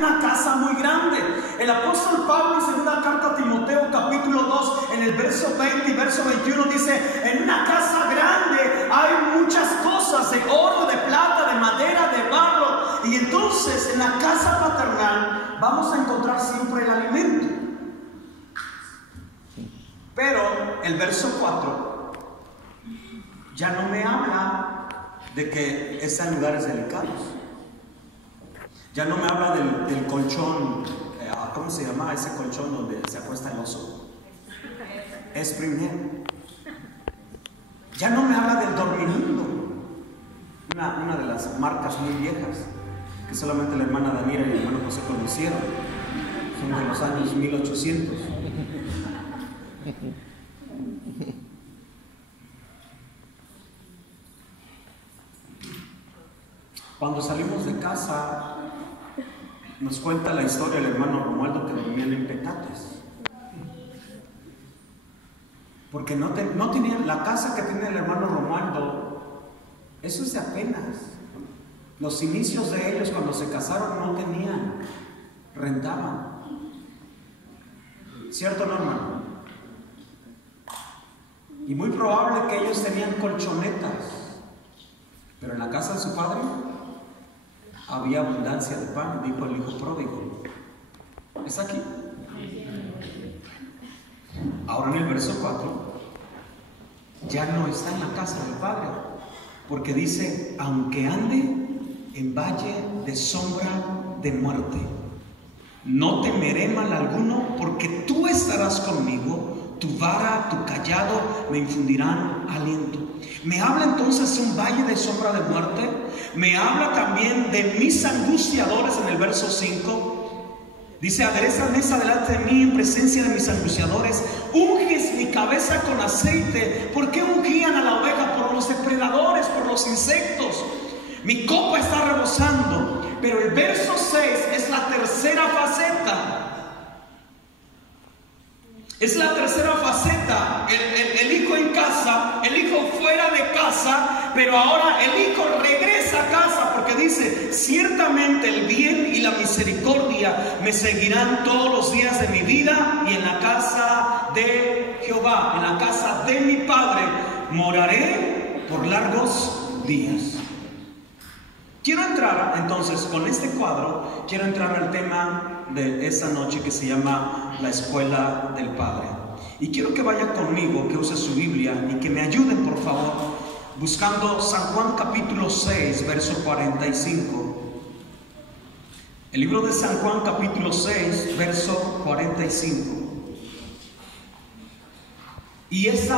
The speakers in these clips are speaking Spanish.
Una casa muy grande. El apóstol Pablo, en una carta a Timoteo capítulo 2, en el verso 20 y verso 21 dice: en una casa grande hay muchas cosas, de oro, de plata, de madera, de barro. Y entonces en la casa paternal vamos a encontrar siempre el alimento. Pero el verso 4 ya no me habla de que están en lugares delicados. Ya no me habla del colchón, ¿cómo se llama ese colchón donde se acuesta el oso? Spring. Ya no me habla del dormimundo, una de las marcas muy viejas que solamente la hermana Daniela y el hermano José conocieron. Son de los años 1800. Cuando salimos de casa, nos cuenta la historia del hermano Romualdo que dormían en petates. Porque no tenía la casa que tiene el hermano Romualdo. Eso es de apenas. Los inicios de ellos cuando se casaron no tenían, rentaban. ¿Cierto, no, hermano? Y muy probable que ellos tenían colchonetas. Pero en la casa de su padre había abundancia de pan, dijo el hijo pródigo. ¿Está aquí? Ahora en el verso 4 ya no está en la casa del Padre, porque dice: aunque ande en valle de sombra de muerte, no temeré mal alguno, porque tú estarás conmigo. Tu vara, tu cayado me infundirán aliento. Me habla entonces de un valle de sombra de muerte. Me habla también de mis angustiadores en el verso 5. Dice: adereza mesa delante de mí en presencia de mis angustiadores. Unges mi cabeza con aceite. ¿Por qué ungían a la oveja? Por los depredadores, por los insectos. Mi copa está rebosando. Pero el verso 6 es la tercera faceta. Es la tercera faceta. El hijo en casa, el hijo fuera de casa, pero ahora el hijo regresa a casa, porque dice: ciertamente el bien y la misericordia me seguirán todos los días de mi vida, y en la casa de Jehová, en la casa de mi Padre, moraré por largos días. Quiero entrar entonces con este cuadro, quiero entrar al tema de esta noche que se llama la escuela del Padre. Y quiero que vaya conmigo, que use su Biblia y que me ayuden, por favor, buscando San Juan capítulo 6, verso 45. El libro de San Juan capítulo 6, verso 45. Y ese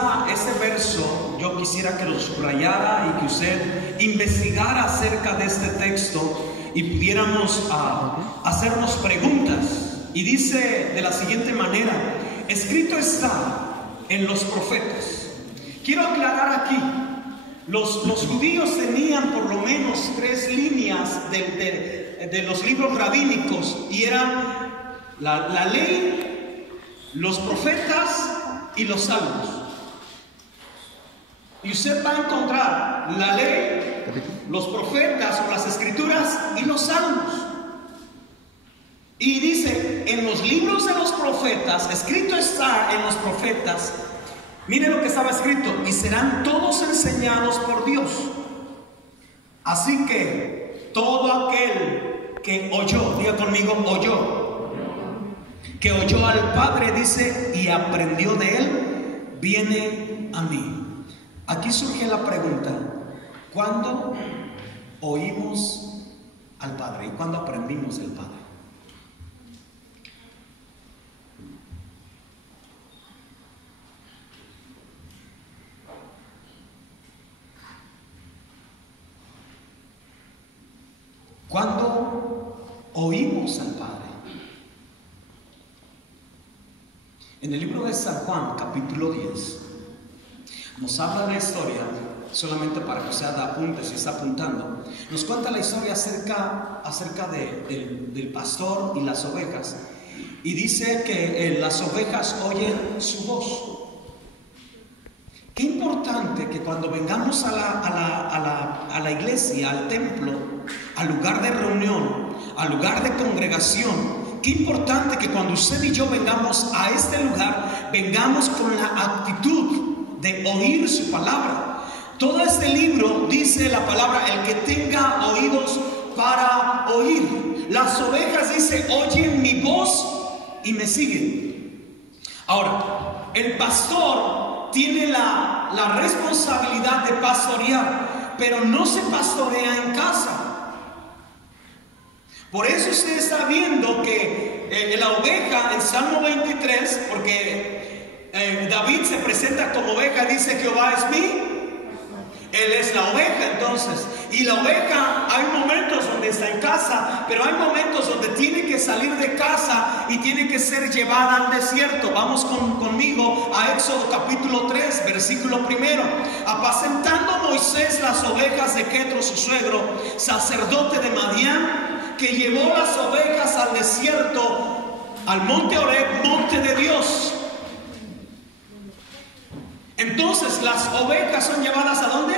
verso yo quisiera que lo subrayara y que usted investigara acerca de este texto y pudiéramos hacernos preguntas. Y dice de la siguiente manera: escrito está en los profetas. Quiero aclarar aquí, los judíos tenían por lo menos 3 líneas de los libros rabínicos, y eran la ley, los profetas y los salmos. Y usted va a encontrar la ley, los profetas o las escrituras y los salmos. Y dice: en los libros de los profetas, escrito está en los profetas. Mire lo que estaba escrito: y serán todos enseñados por Dios. Así que todo aquel que oyó, diga conmigo, oyó, que oyó al Padre, dice, y aprendió de él, viene a mí. Aquí surge la pregunta: ¿cuándo oímos al Padre y cuándo aprendimos del Padre? ¿Cuándo oímos al Padre? En el libro de San Juan, capítulo 10, nos habla de la historia, solamente para que usted haga apuntes si está apuntando. Nos cuenta la historia acerca del pastor y las ovejas. Y dice que las ovejas oyen su voz. Qué importante que cuando vengamos a la iglesia, al templo, al lugar de reunión, al lugar de congregación, qué importante que cuando usted y yo vengamos a este lugar, vengamos con la actitud de oír su palabra. Todo este libro dice la palabra, el que tenga oídos para oír. Las ovejas, dice, oyen mi voz y me siguen. Ahora, el pastor tiene la responsabilidad de pastorear, pero no se pastorea en casa. Por eso usted está viendo que la oveja en Salmo 23, porque David se presenta como oveja, dice Jehová es mí. Él es la oveja entonces. Y la oveja, hay momentos donde está en casa, pero hay momentos donde tiene que salir de casa y tiene que ser llevada al desierto. Vamos conmigo a Éxodo capítulo 3, versículo 1. Apacentando Moisés las ovejas de Jetro su suegro, sacerdote de Madián, que llevó las ovejas al desierto, al monte Horeb, monte de Dios. Entonces las ovejas son llevadas ¿a dónde?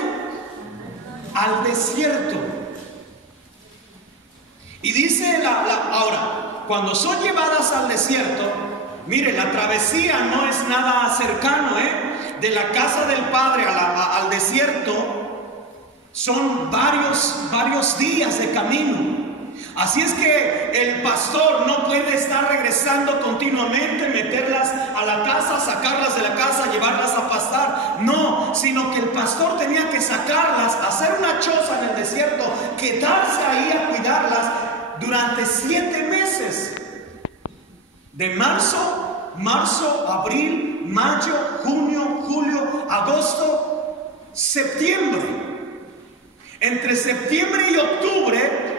Al desierto. Y dice ahora, cuando son llevadas al desierto, mire, la travesía no es nada cercano, de la casa del padre al desierto son varios días de camino. Así es que el pastor no puede estar regresando continuamente, meterlas a la casa, sacarlas de la casa, llevarlas a pastar. No, sino que el pastor tenía que sacarlas, hacer una choza en el desierto, quedarse ahí a cuidarlas durante 7 meses. De marzo, abril, mayo, junio, julio, agosto, septiembre. Entre septiembre y octubre,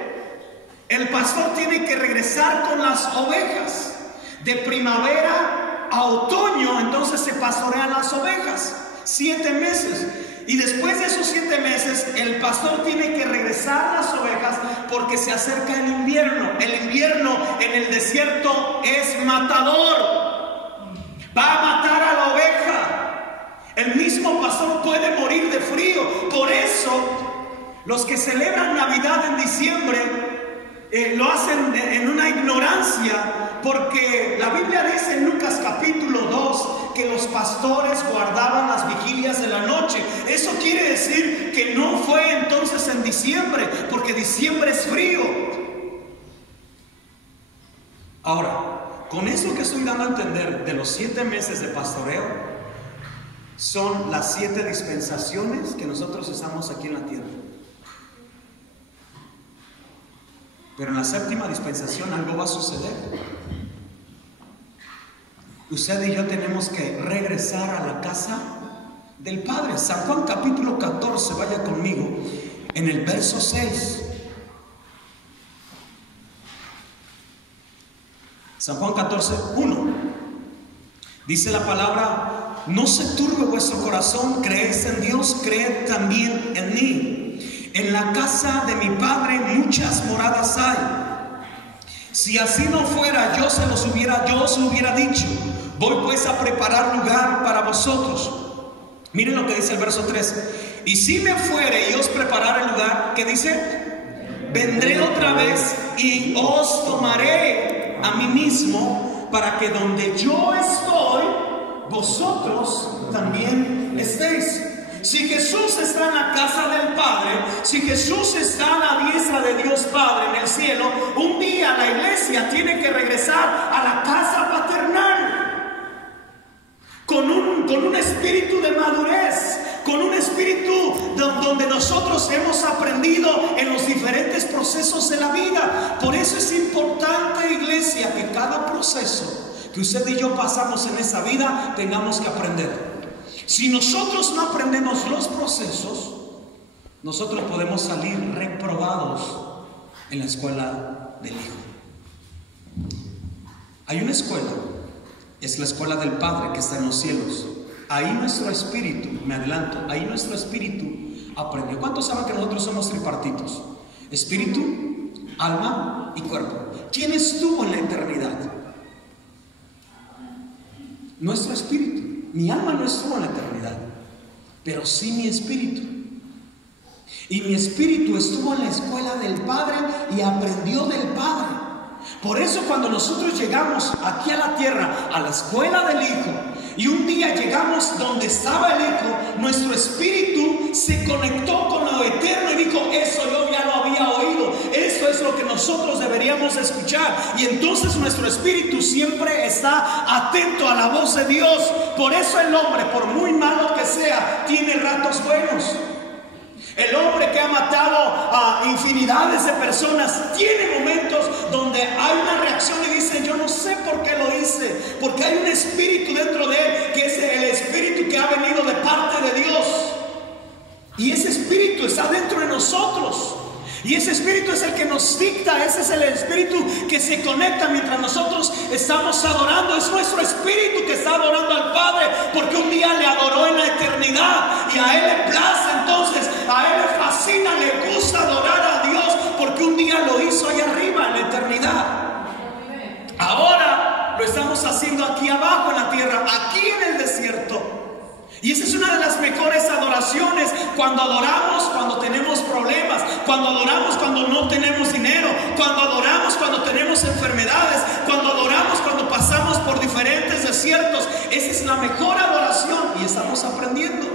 el pastor tiene que regresar con las ovejas. De primavera a otoño, entonces se pastorean las ovejas. 7 meses. Y después de esos 7 meses, el pastor tiene que regresar las ovejas porque se acerca el invierno. El invierno en el desierto es matador. Va a matar a la oveja. El mismo pastor puede morir de frío. Por eso, los que celebran Navidad en diciembre lo hacen en una ignorancia, porque la Biblia dice en Lucas capítulo 2 que los pastores guardaban las vigilias de la noche. Eso quiere decir que no fue entonces en diciembre, porque diciembre es frío. Ahora, con eso que estoy dando a entender de los 7 meses de pastoreo, son las 7 dispensaciones que nosotros estamos aquí en la tierra. Pero en la 7ª dispensación algo va a suceder. Usted y yo tenemos que regresar a la casa del Padre. San Juan capítulo 14, vaya conmigo, en el verso 6. San Juan 14, 1. Dice la palabra: no se turbe vuestro corazón, creéis en Dios, creed también en mí. En la casa de mi Padre muchas moradas hay. Si así no fuera, yo os lo hubiera dicho. Voy pues a preparar lugar para vosotros. Miren lo que dice el verso 3. Y si me fuere y os preparare el lugar, ¿qué dice? Vendré otra vez y os tomaré a mí mismo, para que donde yo estoy, vosotros también estéis. Si Jesús está en la casa del Padre, si Jesús está a la diestra de Dios Padre en el cielo, un día la iglesia tiene que regresar a la casa paternal con un espíritu de madurez, con un espíritu donde nosotros hemos aprendido en los diferentes procesos de la vida. Por eso es importante, iglesia, que cada proceso que usted y yo pasamos en esa vida tengamos que aprender. Si nosotros no aprendemos los procesos, nosotros podemos salir reprobados en la escuela del Hijo. Hay una escuela, es la escuela del Padre que está en los cielos. Ahí nuestro espíritu, me adelanto, ahí nuestro espíritu aprendió. ¿Cuántos saben que nosotros somos tripartitos? Espíritu, alma y cuerpo. ¿Quién estuvo en la eternidad? Nuestro espíritu. Mi alma no estuvo en la eternidad, pero sí mi espíritu. Y mi espíritu estuvo en la escuela del Padre y aprendió del Padre. Por eso cuando nosotros llegamos aquí a la tierra, a la escuela del Hijo, y un día llegamos donde estaba el Hijo, nuestro espíritu se conectó con lo eterno y dijo: eso yo ya lo había oído, esto es lo que nosotros deberíamos escuchar. Y entonces nuestro espíritu siempre está atento a la voz de Dios. Por eso el hombre, por muy malo que sea, tiene ratos buenos. El hombre que ha matado a infinidades de personas tiene momentos donde hay una reacción y dice: yo no sé por qué lo hice, porque hay un espíritu dentro de él, que es el espíritu que ha venido de parte de Dios, y ese espíritu está dentro de nosotros. Y ese espíritu es el que nos dicta, ese es el espíritu que se conecta mientras nosotros estamos adorando. Es nuestro espíritu que está adorando al Padre, porque un día le adoró en la eternidad y a Él le place, entonces a Él le fascina, le gusta adorar a Dios, porque un día lo hizo allá arriba en la eternidad. Ahora lo estamos haciendo aquí abajo en la tierra, aquí en el desierto. Y esa es una de las mejores adoraciones, cuando adoramos cuando tenemos problemas, cuando adoramos cuando no tenemos dinero, cuando adoramos cuando tenemos enfermedades, cuando adoramos cuando pasamos por diferentes desiertos. Esa es la mejor adoración y estamos aprendiendo.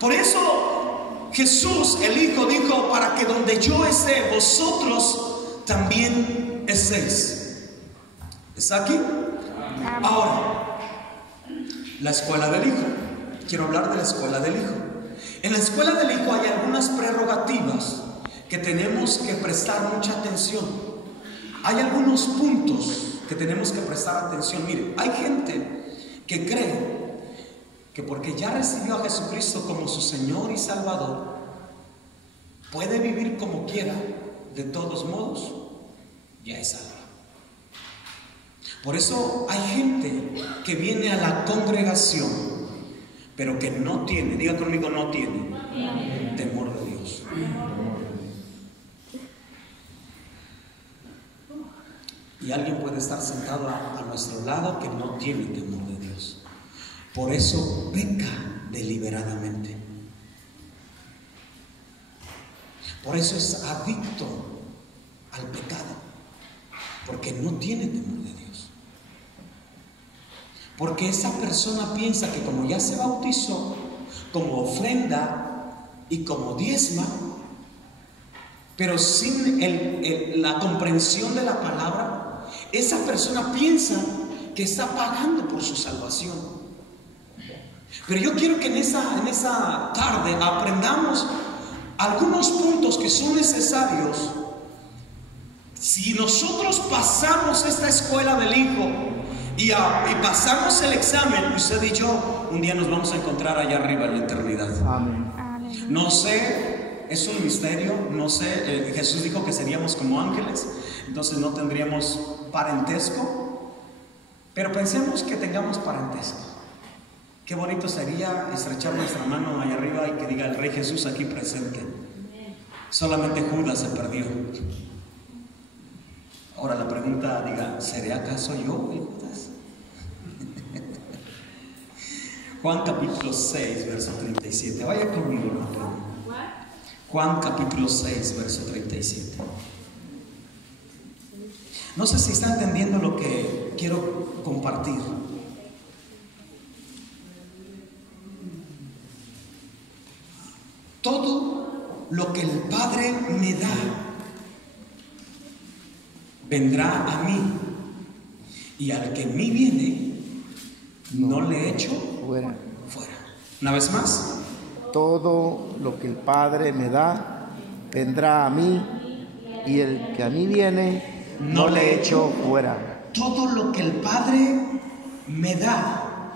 Por eso Jesús, el Hijo, dijo: para que donde yo esté, vosotros también estéis. ¿Está aquí? Ahora, la escuela del Hijo. Quiero hablar de la escuela del Hijo. En la escuela del Hijo hay algunas prerrogativas que tenemos que prestar mucha atención. Hay algunos puntos que tenemos que prestar atención. Mire, hay gente que cree que porque ya recibió a Jesucristo como su Señor y Salvador, puede vivir como quiera, de todos modos, ya es salvo. Por eso hay gente que viene a la congregación, pero que no tiene, diga conmigo, no tiene temor de Dios. Y alguien puede estar sentado a nuestro lado que no tiene temor de Dios. Por eso peca deliberadamente. Por eso es adicto al pecado, porque no tiene temor de Dios. Porque esa persona piensa que como ya se bautizó, como ofrenda y como diezma, pero sin la comprensión de la palabra, esa persona piensa que está pagando por su salvación. Pero yo quiero que en esa tarde aprendamos algunos puntos que son necesarios. Si nosotros pasamos esta escuela del Hijo y pasamos el examen, usted y yo un día nos vamos a encontrar allá arriba en la eternidad. Amén. No sé, es un misterio, no sé. Jesús dijo que seríamos como ángeles, entonces no tendríamos parentesco, pero pensemos que tengamos parentesco. Qué bonito sería estrechar nuestra mano allá arriba y que diga: el Rey Jesús aquí presente. Solamente Judas se perdió. Ahora la pregunta, diga: ¿seré acaso yo el Judas? Juan capítulo 6, verso 37. Vaya conmigo, hermano. Juan capítulo 6, verso 37. No sé si está entendiendo lo que quiero compartir. Todo lo que el Padre me da vendrá a mí, y al que en mí viene no le echo fuera. Una vez más. Todo lo que el Padre me da vendrá a mí, y el que a mí viene no le echo fuera. Todo lo que el Padre me da.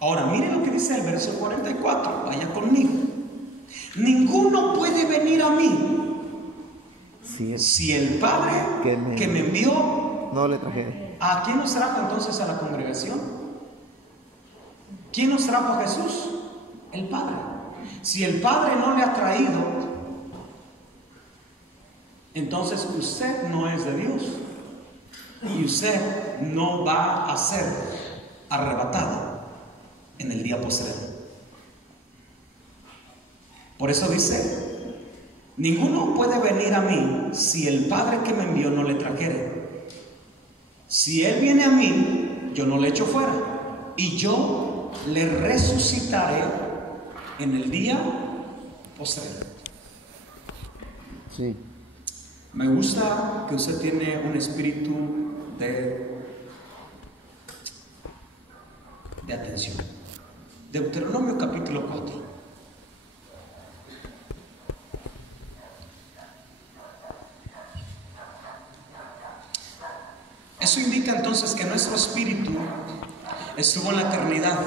Ahora mire lo que dice el verso 44. Vaya conmigo. Ninguno puede venir a mí si el Padre que me envió no le traje. ¿A quién nos trajo entonces a la congregación? ¿Quién nos trajo a Jesús? El Padre. Si el Padre no le ha traído, entonces usted no es de Dios, y usted no va a ser arrebatado en el día postrero. Por eso dice Ninguno puede venir a mí si el Padre que me envió no le trajere. Si Él viene a mí, yo no le echo fuera, y yo le resucitaré en el día postrero. Sí. Me gusta que usted tiene un espíritu de atención. Deuteronomio capítulo 4. Eso indica entonces que nuestro espíritu estuvo en la eternidad.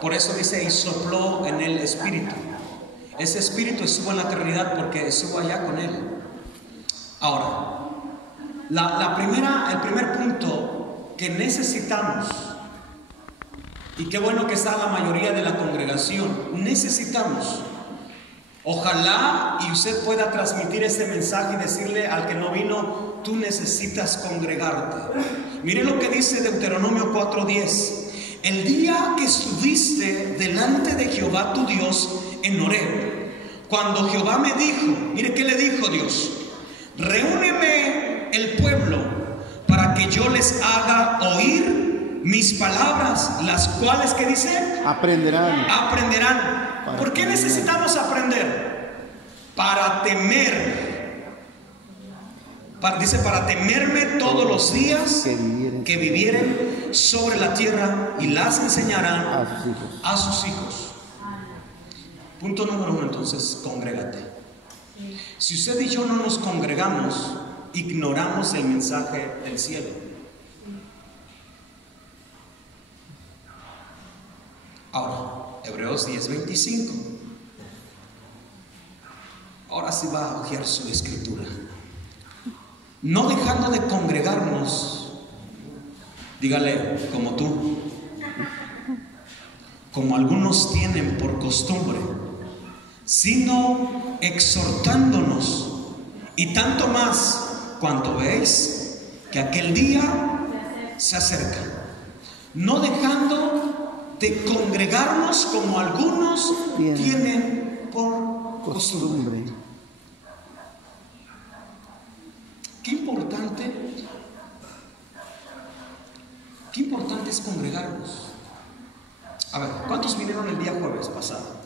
Por eso dice, y sopló en el espíritu. Ese espíritu estuvo en la eternidad porque estuvo allá con Él. Ahora, el primer punto que necesitamos, y qué bueno que está la mayoría de la congregación, necesitamos, ojalá y usted pueda transmitir este mensaje y decirle al que no vino, tú necesitas congregarte. Mire lo que dice Deuteronomio 4:10. El día que estuviste delante de Jehová tu Dios en Horeb, cuando Jehová me dijo, mire qué le dijo Dios, reúneme el pueblo para que yo les haga oír mis palabras, las cuales, ¿qué dice? Aprenderán. ¿Por qué necesitamos aprender? Para temer. Dice, para temerme todos los días que vivieren sobre la tierra, y las enseñarán a sus hijos. Punto número 1, entonces, congrégate. Si usted y yo no nos congregamos, ignoramos el mensaje del cielo. Ahora, Hebreos 10:25. Ahora sí va a ojear su escritura. No dejando de congregarnos, dígale, como tú, como algunos tienen por costumbre, sino exhortándonos, y tanto más cuanto veis que aquel día se acerca. No dejando de congregarnos como algunos tienen por costumbre. Qué importante es congregarnos. A ver, ¿cuántos vinieron el día jueves pasado?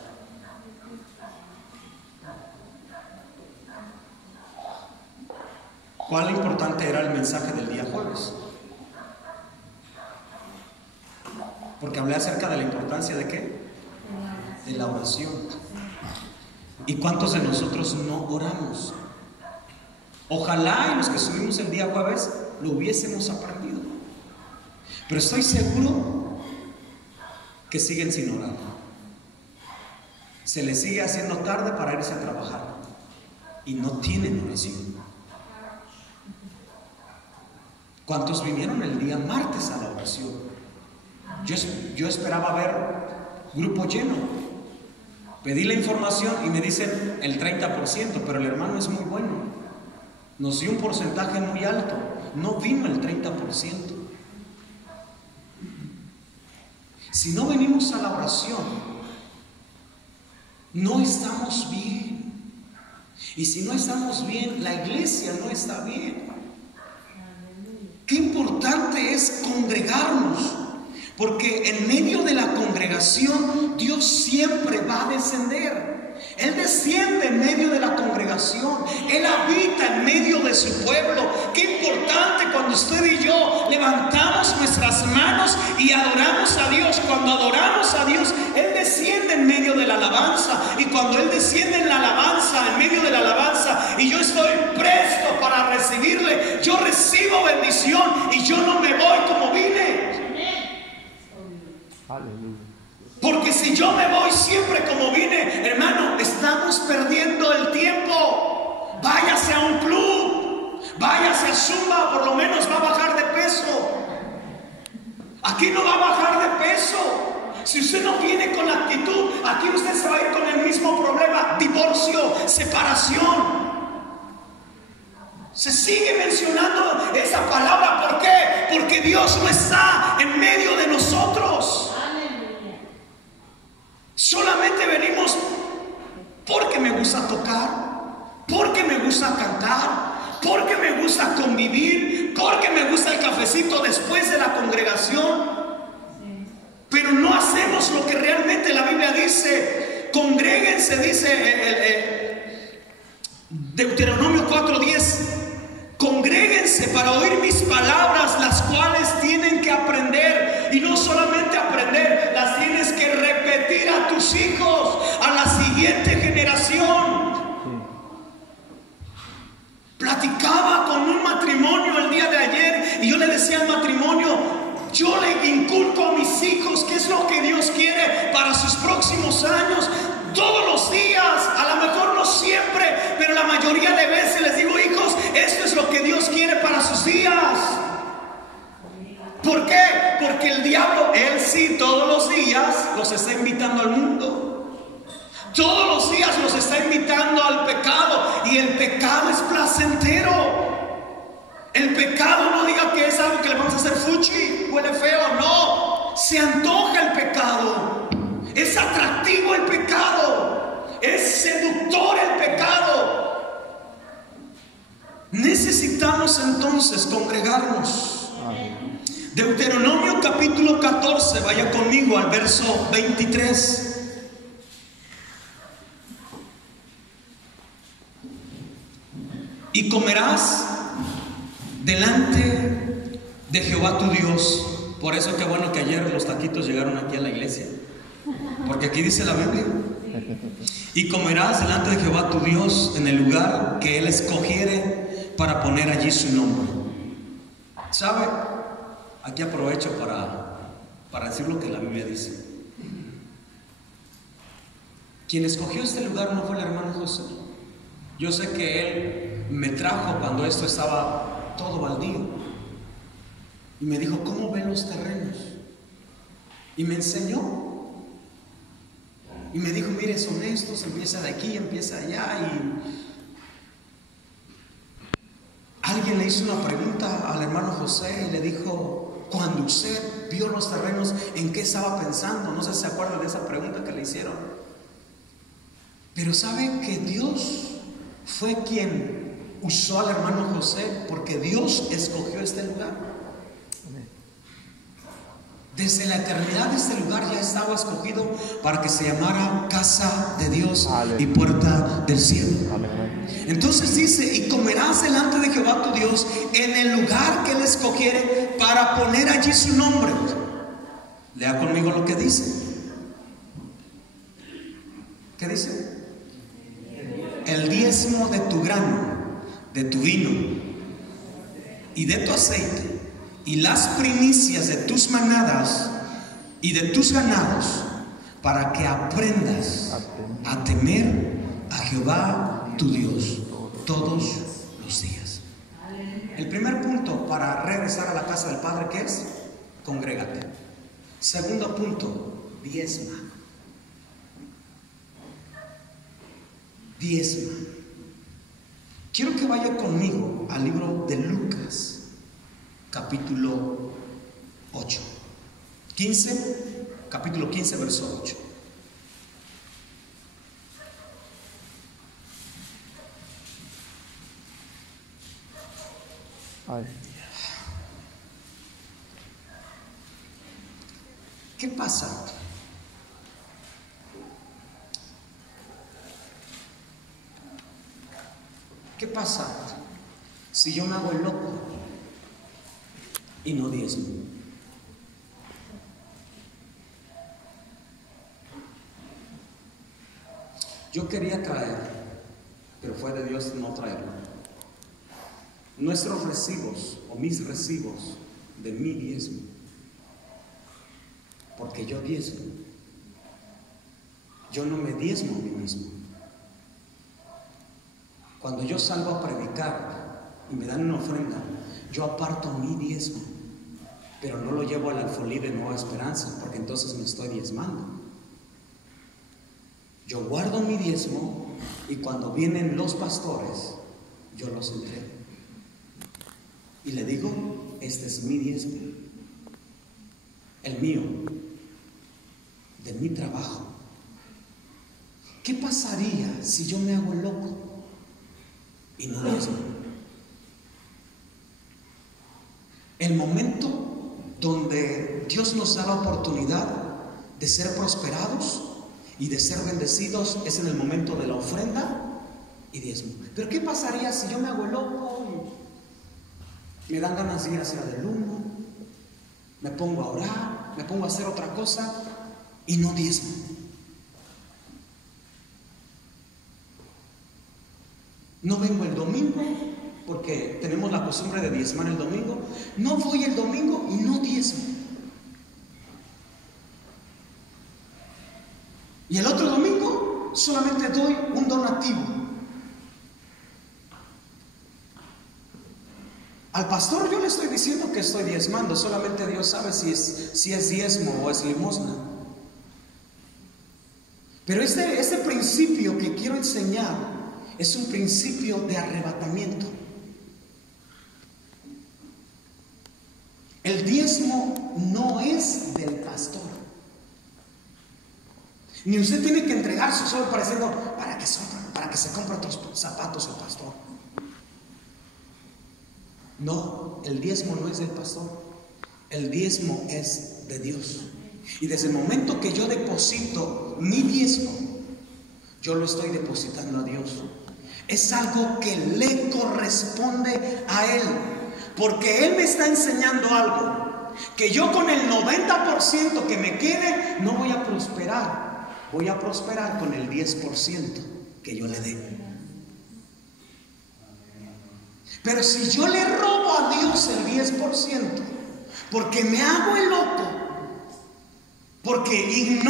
¿Cuál importante era el mensaje del día jueves? Porque hablé acerca de la importancia de ¿qué? De la oración. ¿Y cuántos de nosotros no oramos? Ojalá y los que estuvimos el día jueves lo hubiésemos aprendido. Pero estoy seguro que siguen sin orar. Se les sigue haciendo tarde para irse a trabajar y no tienen oración. ¿Cuántos vinieron el día martes a la oración? Yo esperaba ver grupo lleno. Pedí la información y me dicen el 30%, pero el hermano es muy bueno. Nos dio un porcentaje muy alto. No vino el 30%. Si no venimos a la oración, no estamos bien. Y si no estamos bien, la iglesia no está bien. Qué importante es congregarnos, porque en medio de la congregación Dios siempre va a descender. Él desciende en medio de la congregación. Él habita en medio de su pueblo. Qué importante cuando usted y yo levantamos nuestras manos y adoramos a Dios. Cuando adoramos a Dios, Él desciende en medio de la alabanza. Y cuando Él desciende en la alabanza, en medio de la alabanza, y yo estoy presto para recibirle, yo recibo bendición y yo no me voy como vine. Aleluya. Porque si yo me voy siempre como vine, hermano, estamos perdiendo el tiempo. Váyase a un club, váyase a Zumba, por lo menos va a bajar de peso. Aquí no va a bajar de peso. Si usted no viene con la actitud, aquí usted se va a ir con el mismo problema: divorcio, separación. Se sigue mencionando esa palabra. ¿Por qué? Porque Dios no está en medio de nosotros. Solamente venimos porque me gusta tocar, cafecito después de la congregación, pero no hacemos lo que realmente la Biblia dice. Congréguense, dice Deuteronomio 4:10. Congréguense para oír mis palabras, las cuales tienen que aprender. Y no solamente aprender, las tienes que repetir a tus hijos, a la siguiente generación. Platicaba con un matrimonio el día de ayer y yo le decía al matrimonio, yo le inculco a mis hijos qué es lo que Dios quiere para sus próximos años. Todos los días, a lo mejor no siempre, pero la mayoría de veces les digo, hijos, esto es lo que Dios quiere para sus días. ¿Por qué? Porque el diablo, él sí, todos los días los está invitando al mundo. Todos los días los está invitando al pecado, y el pecado es placentero. El pecado, no diga que es algo que le vamos a hacer fuchi, huele feo, no. Se antoja el pecado. Es atractivo el pecado. Es seductor el pecado. Necesitamos entonces congregarnos. Deuteronomio capítulo 14, vaya conmigo al verso 23. Y comerás delante de Jehová tu Dios. Por eso qué bueno que ayer los taquitos llegaron aquí a la iglesia, porque aquí dice la Biblia: y comerás delante de Jehová tu Dios en el lugar que Él escogiere para poner allí su nombre. ¿Sabe? Aquí aprovecho para decir lo que la Biblia dice. Quien escogió este lugar no fue el hermano José. Yo sé que él me trajo cuando esto estaba todo baldío y me dijo, ¿cómo ven los terrenos? Y me enseñó y me dijo, mire, son estos, empieza de aquí, empieza allá. Y alguien le hizo una pregunta al hermano José y le dijo, cuando usted vio los terrenos, ¿en qué estaba pensando? No sé si se acuerda de esa pregunta que le hicieron. Pero sabe que Dios fue quien usó al hermano José, porque Dios escogió este lugar. Desde la eternidad este lugar ya estaba escogido para que se llamara casa de Dios y puerta del cielo. Entonces dice, y comerás delante de Jehová tu Dios en el lugar que Él escogiere para poner allí su nombre. Lea conmigo lo que dice. ¿Qué dice? El diezmo de tu grano, de tu vino y de tu aceite, y las primicias de tus manadas y de tus ganados, para que aprendas a temer a Jehová tu Dios todos los días. El primer punto para regresar a la casa del Padre, ¿qué es? Congrégate. Segundo punto, diezma. Diezma. Quiero que vaya conmigo al libro de Lucas, capítulo 8. Capítulo 15, verso 8. ¿Qué pasa? ¿Qué pasa si yo me hago el loco y no diezmo? Yo quería traer, pero fue de Dios no traerlo. Nuestros recibos o mis recibos de mi diezmo, porque yo diezmo. Yo no me diezmo a mí mismo. Cuando yo salgo a predicar y me dan una ofrenda, yo aparto mi diezmo, pero no lo llevo al alfolí de Nueva Esperanza, porque entonces me estoy diezmando. Yo guardo mi diezmo y cuando vienen los pastores, yo los entrego. Y le digo, este es mi diezmo, el mío, de mi trabajo. ¿Qué pasaría si yo me hago el loco y no diezmo? El momento donde Dios nos da la oportunidad de ser prosperados y de ser bendecidos es en el momento de la ofrenda y diezmo. Pero ¿qué pasaría si yo me hago loco y me dan ganas de ir hacia el humo, me pongo a orar, me pongo a hacer otra cosa y no diezmo? No vengo el domingo porque tenemos la costumbre de diezmar el domingo. No voy el domingo y no diezmo. Y el otro domingo solamente doy un donativo. Al pastor yo le estoy diciendo que estoy diezmando, solamente Dios sabe si es diezmo o es limosna. Pero este principio que quiero enseñar es un principio de arrebatamiento. El diezmo no es del pastor. Ni usted tiene que entregar su sueldo para que se compre otros zapatos el pastor. No, el diezmo no es del pastor. El diezmo es de Dios. Y desde el momento que yo deposito mi diezmo, yo lo estoy depositando a Dios. Es algo que le corresponde a Él, porque Él me está enseñando algo, que yo con el 90% que me quede no voy a prosperar. Voy a prosperar con el 10% que yo le dé. Pero si yo le robo a Dios el 10%, porque me hago el loco, porque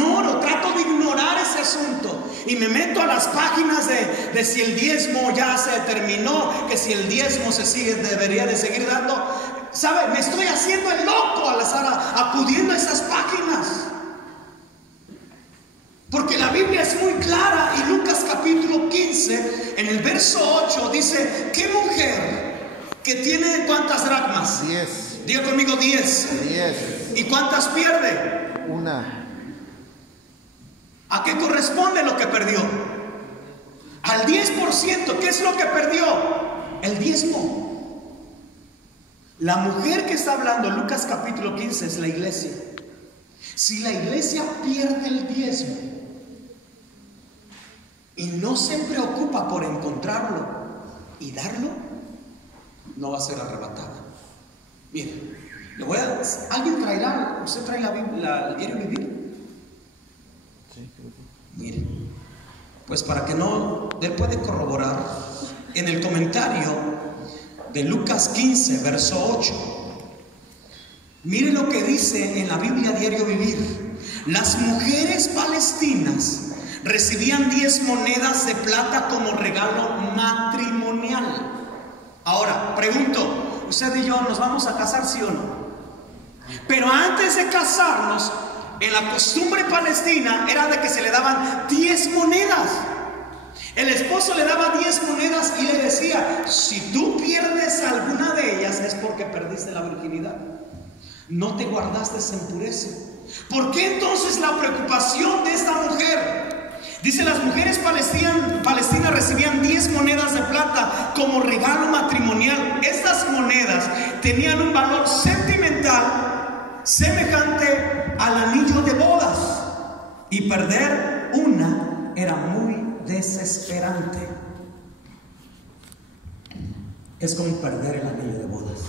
trato de ignorar ese asunto y me meto a las páginas de si el diezmo ya se terminó, que si el diezmo debería de seguir dando, ¿sabe? Me estoy haciendo el loco al estar acudiendo a esas páginas. Porque la Biblia es muy clara y Lucas capítulo 15, en el verso 8 dice, ¿qué mujer que tiene cuántas dracmas? 10. Diga conmigo 10. 10. ¿Y cuántas pierde? Una. ¿A qué corresponde lo que perdió? Al 10%. ¿Qué es lo que perdió? El diezmo. La mujer que está hablando Lucas capítulo 15 es la iglesia. Si la iglesia pierde el diezmo y no se preocupa por encontrarlo y darlo, no va a ser arrebatada. Mire, ¿alguien traerá? ¿Usted trae el diario vivir? Sí, creo que. Mire, pues para que no, él puede corroborar en el comentario de Lucas 15, verso 8. Mire lo que dice en la Biblia Diario Vivir. Las mujeres palestinas recibían 10 monedas de plata como regalo matrimonial. Ahora, pregunto, ¿usted y yo nos vamos a casar, sí o no? Pero antes de casarnos, en la costumbre palestina era de que se le daban 10 monedas. El esposo le daba 10 monedas y le decía, si tú pierdes alguna de ellas es porque perdiste la virginidad. No te guardaste en pureza. ¿Por qué entonces la preocupación de esta mujer? Dice, las mujeres palestinas recibían 10 monedas de plata como regalo matrimonial. Estas monedas tenían un valor sentimental semejante al anillo de bodas, y perder una era muy desesperante. Es como perder el anillo de bodas.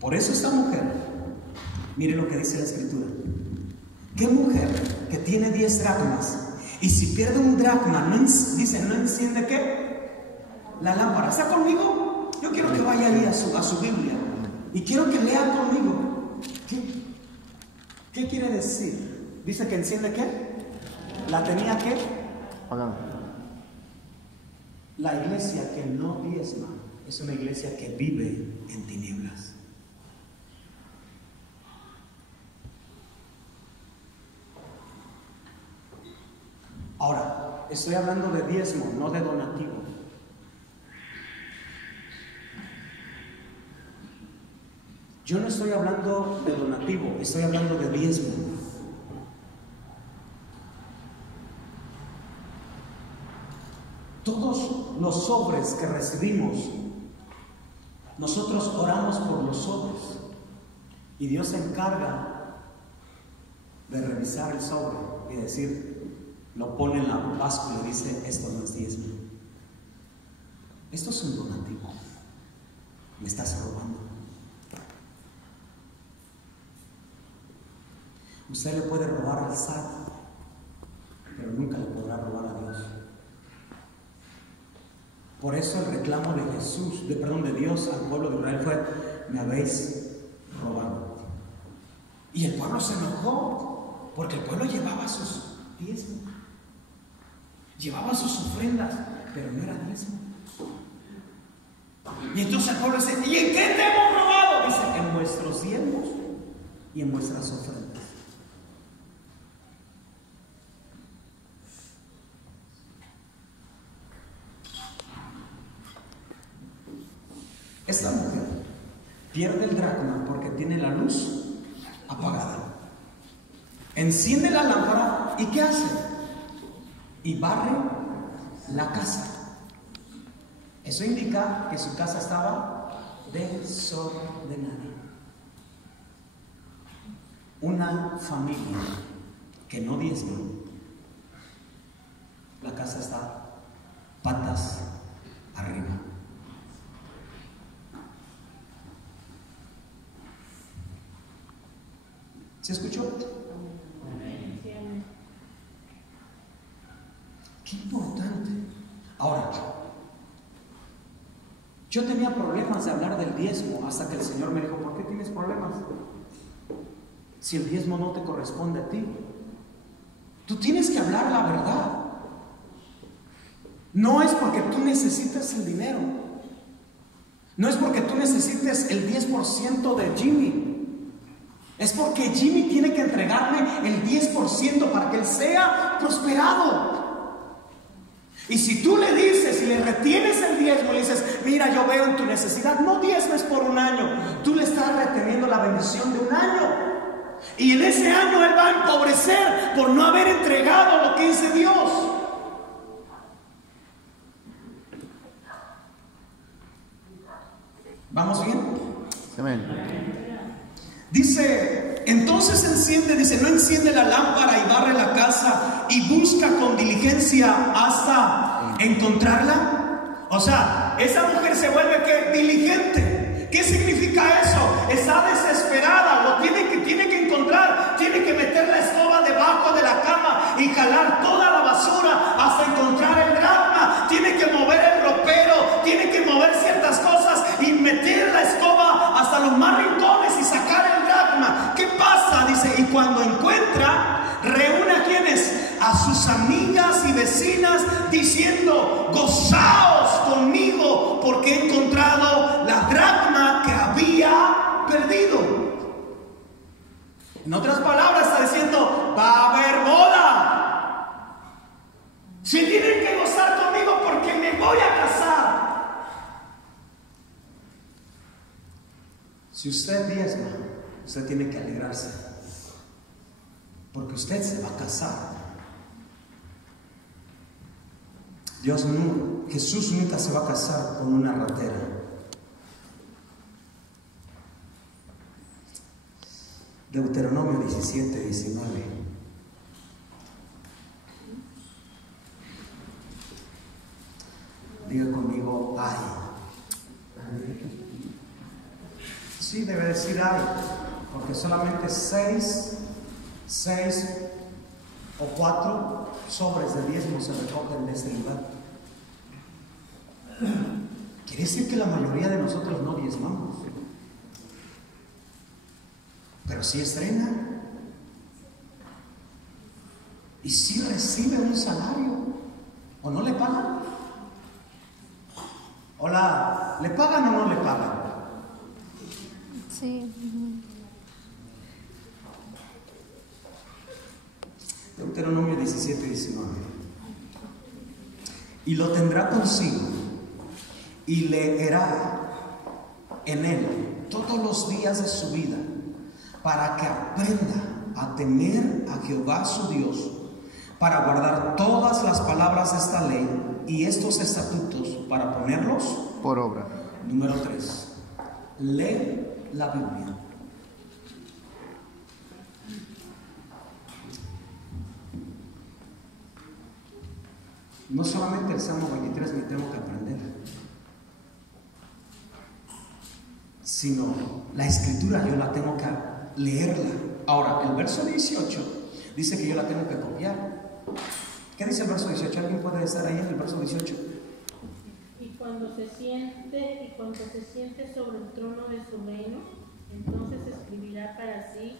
Por eso esta mujer, mire lo que dice la escritura. ¿Qué mujer que tiene 10 dracmas y si pierde un dracma, no enciende qué? La lámpara. ¿Está conmigo? Yo quiero que vaya ahí a su Biblia y quiero que lea conmigo. ¿Qué quiere decir? Dice que enciende qué? ¿La tenía qué? Apagada. La iglesia que no diezma es una iglesia que vive en tinieblas. Ahora, estoy hablando de diezmo, no de donativo. Yo no estoy hablando de donativo, estoy hablando de diezmo. Todos los sobres que recibimos, nosotros oramos por los sobres y Dios se encarga de revisar el sobre y decir, lo pone en la báscula y dice, esto no es diezmo, esto es un donativo, me estás robando. Usted le puede robar al SAT, pero nunca le podrá robar a Dios. Por eso el reclamo de Jesús, de Dios al pueblo de Israel fue, me habéis robado. Y el pueblo se enojó, porque el pueblo llevaba sus diezmos, llevaba sus ofrendas, pero no era diezmo. Y entonces el pueblo dice, ¿y en qué te hemos robado? Dice, en vuestros diezmos y en vuestras ofrendas. Esta mujer pierde el dracma porque tiene la luz apagada. Enciende la lámpara y ¿qué hace? Y barre la casa. Eso indica que su casa estaba desordenada. Una familia que no diezma, la casa está patas arriba. ¿Se escuchó? Qué importante. Ahora, yo tenía problemas de hablar del diezmo hasta que el Señor me dijo, ¿por qué tienes problemas? Si el diezmo no te corresponde a ti, tú tienes que hablar la verdad. No es porque tú necesites el dinero, no es porque tú necesites el 10% de Jimmy. Es porque Jimmy tiene que entregarme el 10% para que él sea prosperado. Y si tú le dices y le retienes el diezmo, le dices, mira, yo veo en tu necesidad, no diezmes por un año, tú le estás reteniendo la bendición de un año. Y en ese año él va a empobrecer por no haber entregado lo que dice Dios. ¿Vamos bien? Amén. Dice, entonces enciende, dice, no enciende la lámpara y barre la casa y busca con diligencia hasta encontrarla. O sea, esa mujer se vuelve ¿qué? Diligente. ¿Qué significa eso? Está desesperada, lo tiene que encontrar, tiene que meter la escoba debajo de la cama y jalar toda la basura hasta encontrar el dracma. Tiene que mover el ropero, tiene que mover ciertas cosas y meter la escoba hasta los más rincones y sacar el dracma. ¿Qué pasa? Dice, y cuando encuentra, reúne a quienes, a sus amigas y vecinas, diciendo, gozaos conmigo porque he encontrado la dracma que había perdido. En otras palabras está diciendo, va a haber boda. Si tienen que gozar conmigo porque me voy a casar. Si usted diezma, usted tiene que alegrarse, porque usted se va a casar. Jesús nunca se va a casar con una ratera. Deuteronomio 17, 19. Diga conmigo, ay. Sí, debe decir ay, porque solamente 6 o 4 sobres de diezmo se recogen de este lugar. Quiere decir que la mayoría de nosotros no diezmamos, pero sí estrena y sí recibe un salario. ¿O no le pagan? Hola, ¿le pagan o no le pagan? Sí. Deuteronomio 17, 19. Y lo tendrá consigo y leerá en él todos los días de su vida, para que aprenda a temer a Jehová su Dios, para guardar todas las palabras de esta ley y estos estatutos para ponerlos por obra. Número 3. Lee la Biblia. No solamente el Salmo 23 me tengo que aprender, sino la escritura yo la tengo que leerla. Ahora, el verso 18 dice que yo la tengo que copiar. ¿Qué dice el verso 18? ¿Alguien puede estar ahí en el verso 18? Y cuando se siente sobre el trono de su reino, entonces escribirá para sí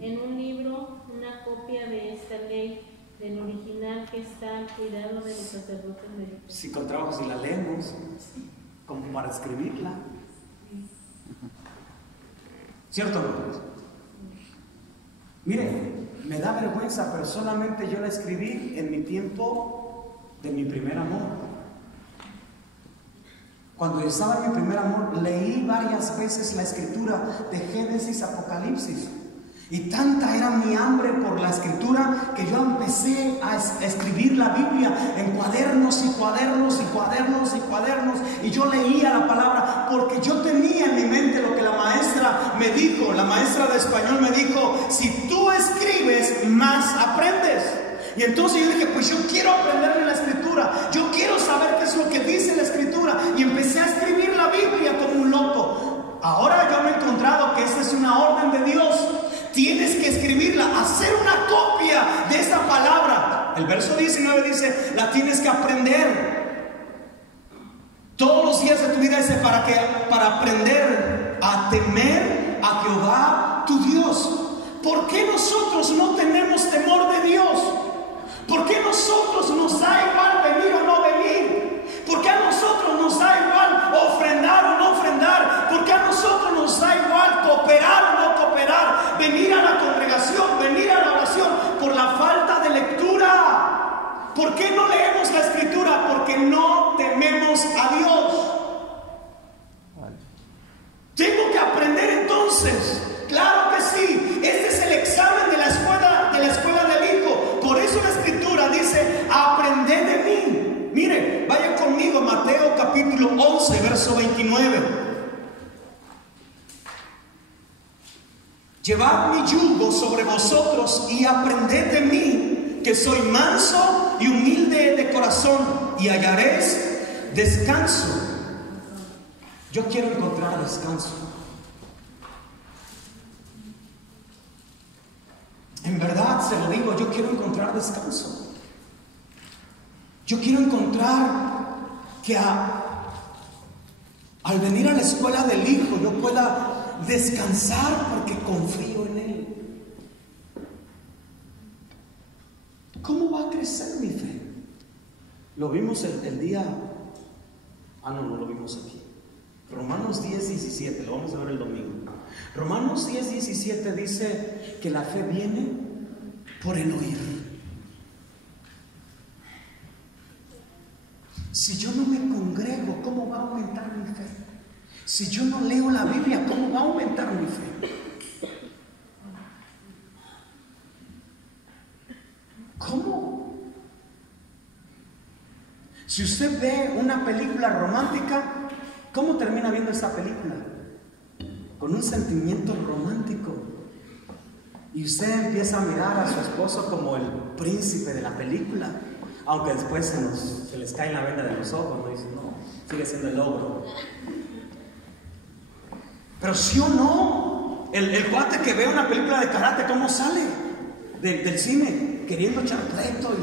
en un libro una copia de esta ley, del original que está al cuidado de los sacerdotes levitas. Si con trabajo, si la leemos, como para escribirla. ¿Cierto o no? Mire, me da vergüenza, pero solamente yo la escribí en mi tiempo de mi primer amor. Cuando yo estaba en mi primer amor, leí varias veces la escritura de Génesis, Apocalipsis. Y tanta era mi hambre por la escritura que yo empecé a escribir la Biblia en cuadernos y cuadernos y cuadernos y cuadernos. Y yo leía la palabra porque yo tenía en mi mente lo que la maestra me dijo. La maestra de español me dijo: si tú escribes, más aprendes. Y entonces yo dije: pues yo quiero aprenderme la escritura, yo quiero saber qué es lo que dice la escritura. Y empecé a escribir la Biblia como un loco. Ahora yo me he encontrado que esta es una orden de Dios. Tienes que escribirla, hacer una copia de esta palabra. El verso 19 dice: la tienes que aprender. Todos los días de tu vida dice para aprender a temer a Jehová tu Dios. ¿Por qué nosotros no tenemos temor de Dios? ¿Por qué nosotros nos da igual venir o no venir? ¿Por qué a nosotros nos da igual ofrendar o no ofrendar? ¿Por qué a nosotros nos da igual cooperar o no cooperar? Venir a la congregación, venir a la oración, por la falta de lectura. ¿Por qué no leemos la escritura? Porque no tememos a Dios. Tengo que aprender entonces. Claro que sí. Este es el examen de la escuela del Hijo. Por eso la escritura dice: aprended de mí. Mire, vaya conmigo a Mateo capítulo 11, verso 29. Llevad mi yugo sobre vosotros y aprended de mí, que soy manso y humilde de corazón, y hallaréis descanso. Yo quiero encontrar descanso. En verdad se lo digo, yo quiero encontrar descanso. Yo quiero encontrar que al venir a la escuela del Hijo yo pueda descansar porque confío en Él. ¿Cómo va a crecer mi fe? Lo vimos el día... no lo vimos aquí. Romanos 10:17, lo vamos a ver el domingo. Romanos 10:17 dice que la fe viene por el oír. Si yo no me congrego, ¿cómo va a aumentar mi fe? Si yo no leo la Biblia, ¿cómo va a aumentar mi fe? ¿Cómo? Si usted ve una película romántica, ¿cómo termina viendo esa película? Con un sentimiento romántico. Y usted empieza a mirar a su esposo como el príncipe de la película. Aunque después se les cae la venda de los ojos, ¿no? Dicen: no, sigue siendo el ogro. Pero sí o no, el cuate que ve una película de karate, ¿cómo sale del cine? Queriendo echar pleito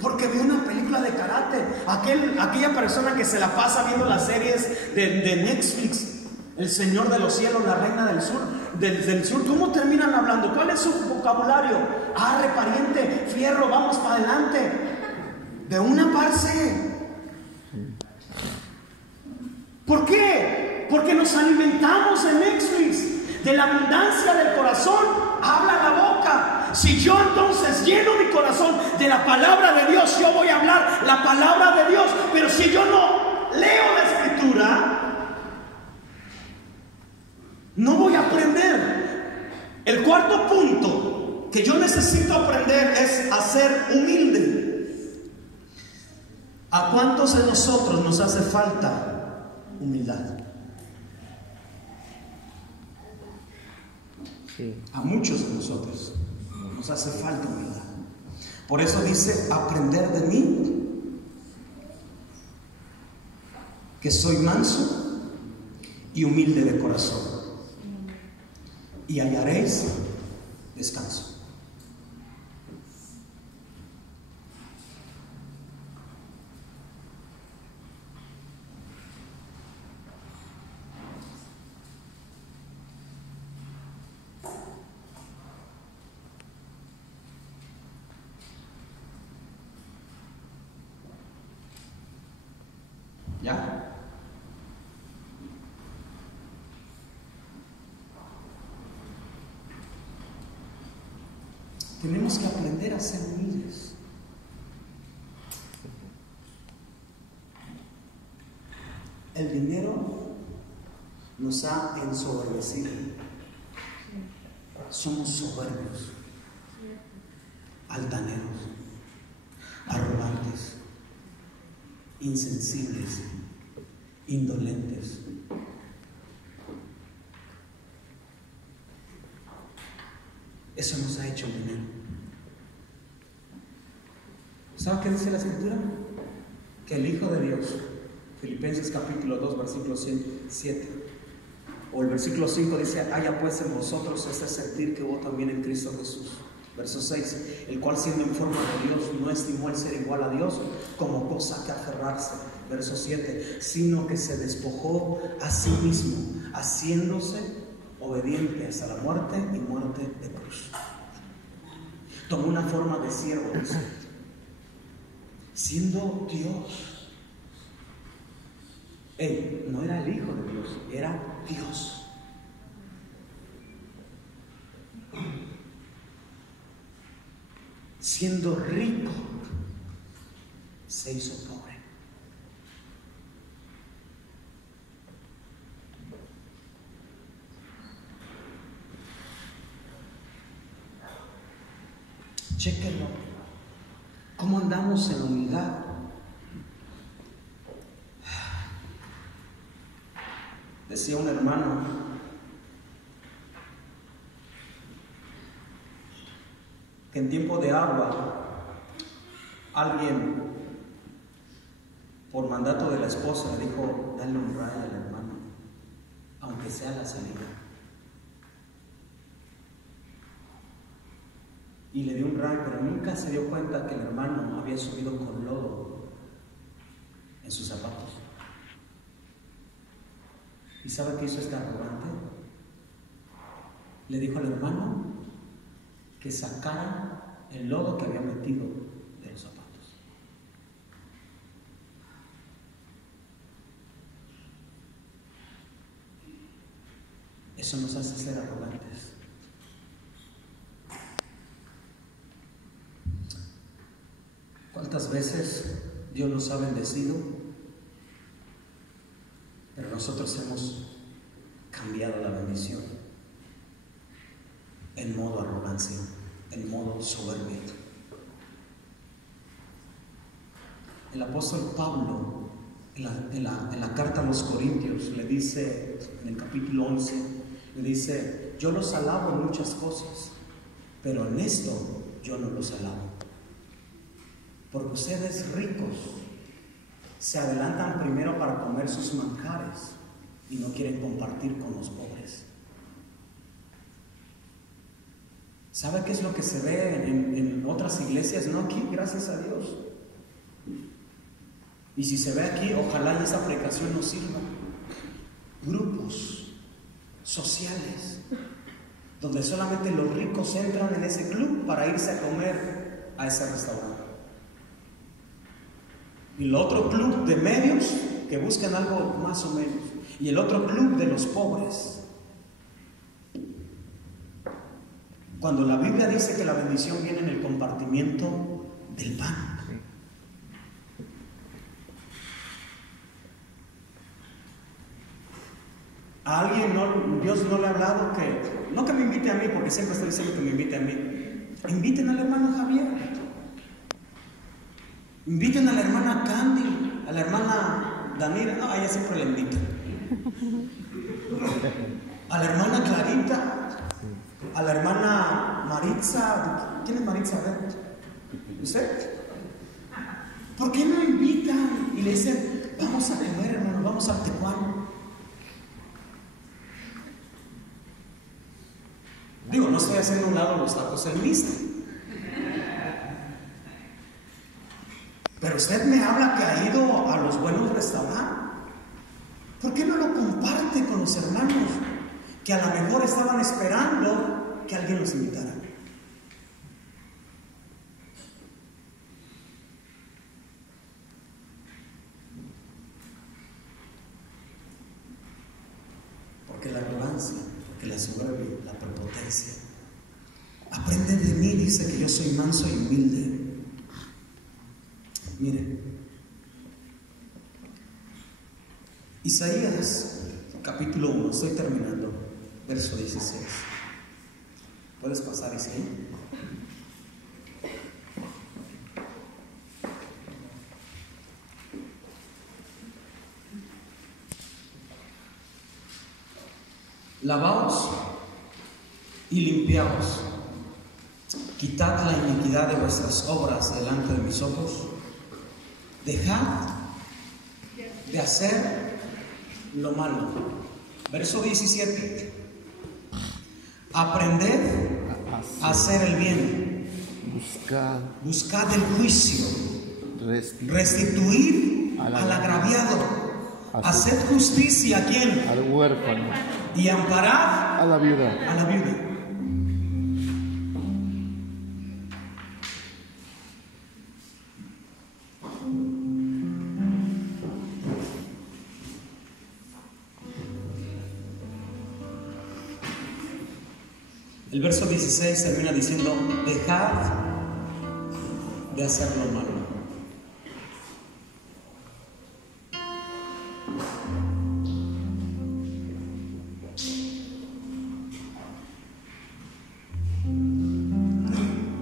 porque ve una película de karate. Aquella persona que se la pasa viendo las series de Netflix, El Señor de los Cielos, La Reina del Sur, del Sur, ¿cómo terminan hablando? ¿Cuál es su vocabulario? Arre, pariente, fierro, vamos para adelante. De una parce. ¿Por qué? Porque nos alimentamos en Netflix. De la abundancia del corazón habla la boca. Si yo entonces lleno mi corazón de la palabra de Dios, yo voy a hablar la palabra de Dios. Pero si yo no leo la escritura, no voy a aprender. El cuarto punto que yo necesito aprender es a ser humilde. ¿A cuántos de nosotros nos hace falta humildad? Sí. A muchos de nosotros nos hace falta humildad. Por eso dice, aprender de mí, que soy manso y humilde de corazón, y hallaréis descanso. ¿Ya? Tenemos que aprender a ser humildes. El dinero nos ha ensoberbecido. Somos soberbios, altaneros, arrogantes, insensibles, indolentes. Eso nos ha hecho el dinero. ¿Sabe qué dice la Escritura? Que el Hijo de Dios, Filipenses capítulo 2, versículo 7, o el versículo 5 dice, haya pues en vosotros ese sentir que hubo también en Cristo Jesús. Verso 6, el cual siendo en forma de Dios no estimó el ser igual a Dios como cosa que aferrarse. Verso 7, sino que se despojó a sí mismo, haciéndose obediente hasta la muerte y muerte de cruz. Tomó una forma de siervo, dice, siendo Dios. Él no era el Hijo de Dios, era Dios. Siendo rico, se hizo pobre. Chéquenlo. ¿Cómo andamos en humildad? Decía un hermano que en tiempo de agua alguien por mandato de la esposa le dijo, dale un rayo al hermano, aunque sea la salida. Y le dio un rayo, pero nunca se dio cuenta que el hermano había subido con lodo en sus zapatos. ¿Y sabe qué hizo este arrogante? Le dijo al hermano que sacara el lodo que había metido de los zapatos. Eso nos hace ser arrogantes. ¿Cuántas veces Dios nos ha bendecido? Pero nosotros hemos cambiado la bendición en modo arrogancia, en modo soberbia. El apóstol Pablo, en la carta a los Corintios, le dice, en el capítulo 11, le dice, yo los alabo en muchas cosas, pero en esto yo no los alabo. Porque ustedes ricos se adelantan primero para comer sus manjares y no quieren compartir con los pobres. ¿Sabe qué es lo que se ve en otras iglesias? No aquí, gracias a Dios. Y si se ve aquí, ojalá y esa predicación nos sirva. Grupos sociales donde solamente los ricos entran en ese club para irse a comer a ese restaurante. Y el otro club de medios que buscan algo más o menos. Y el otro club de los pobres. Cuando la Biblia dice que la bendición viene en el compartimiento del pan. A alguien Dios no le ha hablado no que me invite a mí, porque siempre estoy diciendo que me invite a mí. Inviten al hermano Javier, inviten a la hermana Candy, a la hermana Danira, no, a ella siempre la invitan, a la hermana Clarita, a la hermana Maritza. ¿Quién es Maritza? A ver, ¿usted? ¿Por qué no invitan y le dicen, vamos a comer, hermano, vamos al Tecuán? Digo, no estoy haciendo a un lado los tacos del mister, pero usted me habla que ha ido a los buenos restaurantes. ¿Por qué no lo comparte con los hermanos que a lo mejor estaban esperando que alguien los invitara? Porque la arrogancia, porque la soberbia, la prepotencia. Aprende de mí, dice que yo soy manso y humilde. Mire, Isaías capítulo 1, estoy terminando, verso 16. ¿Puedes pasar, Isaías? Lavaos y limpiaos, quitad la iniquidad de vuestras obras delante de mis ojos, dejad de hacer lo malo. Verso 17. Aprended a hacer el bien, buscad el juicio, restituid al agraviado, haced justicia a quien, al huérfano, y amparad a la viuda. El verso 16 termina diciendo, dejad de hacer lo malo.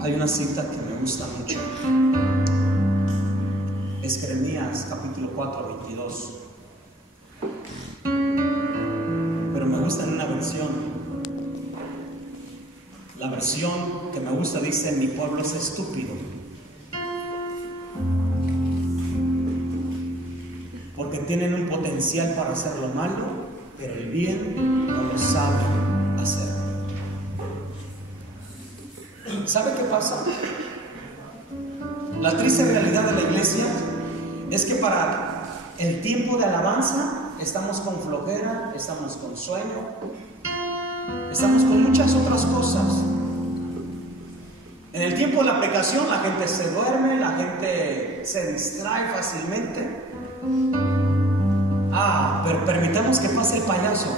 Hay una cita que me gusta mucho. Es Jeremías capítulo 4, 22. Pero me gusta en una versión. La versión que me gusta dice, mi pueblo es estúpido, porque tienen un potencial para hacer lo malo, pero el bien no lo saben hacer. ¿Sabe qué pasa? La triste realidad de la iglesia es que para el tiempo de alabanza estamos con flojera, estamos con sueño, estamos con muchas otras cosas. En el tiempo de la predicación la gente se duerme, la gente se distrae fácilmente. Pero permitamos que pase el payaso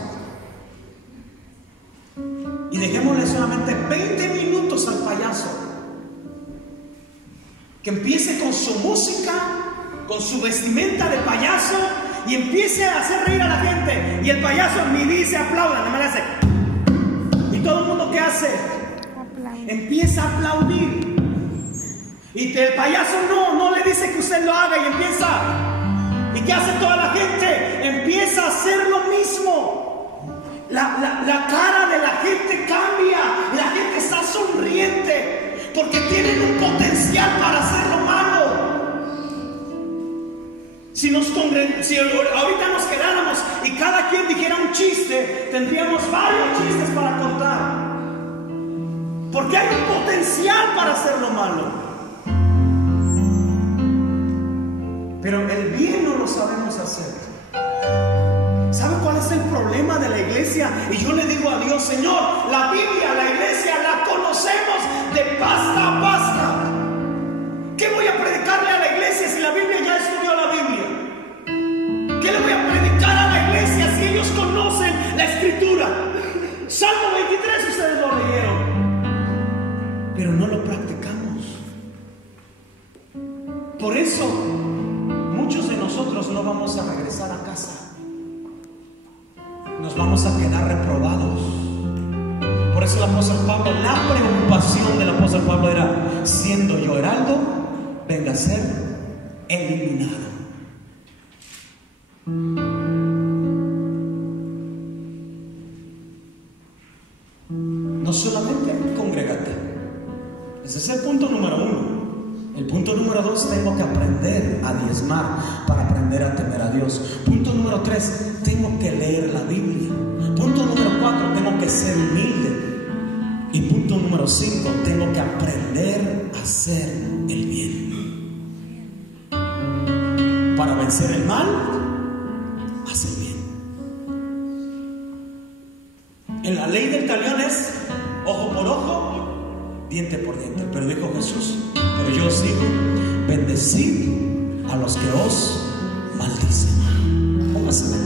y dejémosle solamente 20 minutos al payaso, que empiece con su música, con su vestimenta de payaso, y empiece a hacer reír a la gente, y el payaso ni dice aplauda, nada más le hace. Todo el mundo, ¿qué hace? Empieza a aplaudir. Y el payaso no le dice que usted lo haga, y empieza. ¿Y qué hace toda la gente? Empieza a hacer lo mismo. La cara de la gente cambia. La gente está sonriente porque tienen un potencial para hacer lo malo. Si ahorita nos quedáramos y cada quien dijera un chiste, tendríamos varios chistes para contar. Porque hay un potencial para hacer lo malo. Pero el bien no lo sabemos hacer. ¿Sabe cuál es el problema de la iglesia? Y yo le digo a Dios, Señor, la Biblia, la iglesia, la conocemos de pasta a pasta. ¿Qué voy a predicarle a la iglesia si la Biblia ya estudió la Biblia? ¿Qué le voy a predicar a la iglesia si ellos conocen la Escritura? Salmo 23 ustedes lo leyeron, pero no lo practicamos. Por eso muchos de nosotros no vamos a regresar a casa. Nos vamos a quedar reprobados. Por eso eso el apóstol Pablo, la preocupación del apóstol Pablo era: siendo yo heraldo, venga a ser eliminado. No solamente congrégate. Ese es el punto número 1. El punto número 2, tengo que aprender a diezmar para aprender a temer a Dios. Punto número 3, tengo que leer la Biblia. Punto número 4, tengo que ser humilde. Y punto número 5, tengo que aprender a hacer el bien. Para vencer el mal, haz el bien. En la ley del talión es ojo por ojo, diente por diente. Pero dijo Jesús: pero yo os digo, bendecid a los que os maldicen. Póngase de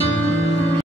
pie.